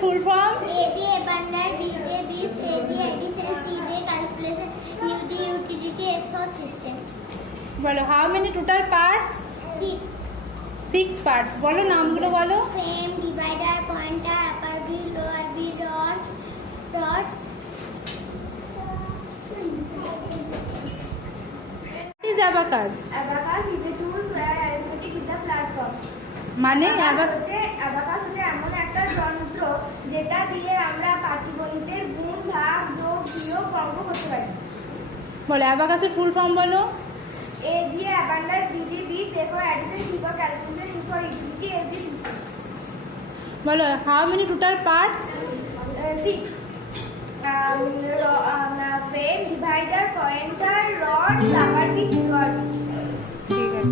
Full form? A দিয়ে abundant, B দিয়ে bees, A দিয়ে addition, C দিয়ে calculation, U দিয়ে utility, S for system. বলো হাউ মেনি টোটাল পার্টস? 6. 6 পার্টস। বলো নামগুলো বলো। Frame, divider, pointer, upper B, lower B, dot. What is abacus? Abacus is a tool where arithmetic is the platform. মানে অ্যাবাকাস হচ্ছে এমন একটা যন্ত্র যেটা দিয়ে আমরা পাটিগণিতের গুণ ভাগ যোগ বিয়োগ অঙ্ক করতে পারি। বলো অ্যাবাকাসের ফুল ফর্ম বলো। এ দিয়ে অ্যাবান্ডেন্ট, বি দিয়ে bits, A for addition, C for calculation, D for utility, S দিয়ে সিস্টেম। বলো how many total parts? 6. Frame, divider, pointer, rod, rubber, rod.